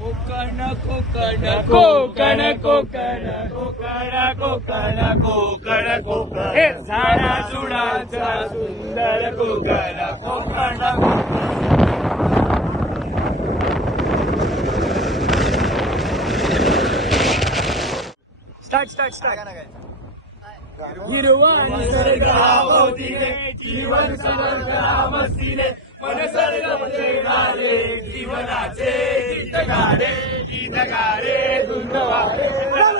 कोकण कोकण कोकण कोकण कोकण कोकण कोकण हे झाडा झुडाचा सुंदर कोकण कोकण स्टार्ट हिरवा निसर्गाभोवतीने जीवन मस्तीने मन सर्गमध्ये झाले जीवनाचे गीत गाडे धुंद वारे